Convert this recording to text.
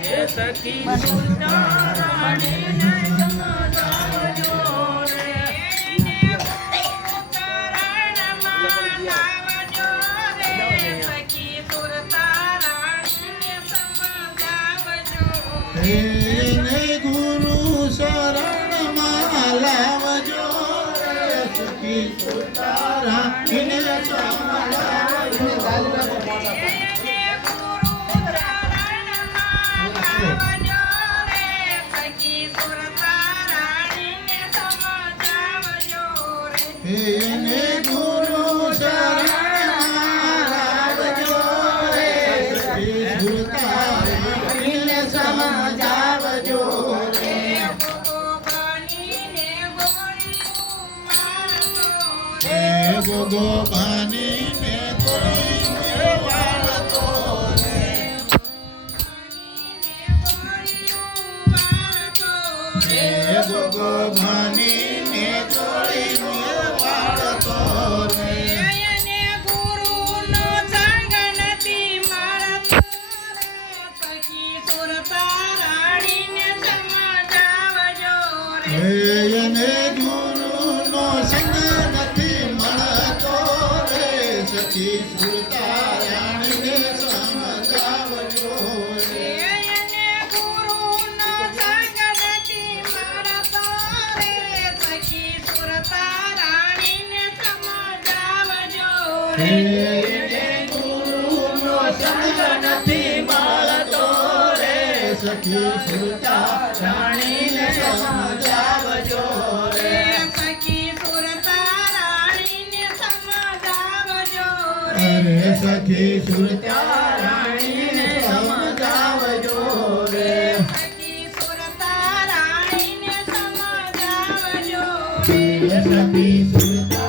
હે સખી સુંદરાણીને સમજાવજો રે એને ગુરુ શરણમાં લાવજો રે સખી સુતારા સમજાવજો એને ગુરુ ને હે ગોગો ભાની ને કોઈ વાળતો રે હે એને ગુરુનો સંગ નથી મળતો રે સખી ગુરુનો સંગ નથી મળતો રે સખી સુતારાણીને સમજાવજો રે અરે સખી સુરતારાણીને સમજાવજો રે સખી સુરતારાણીને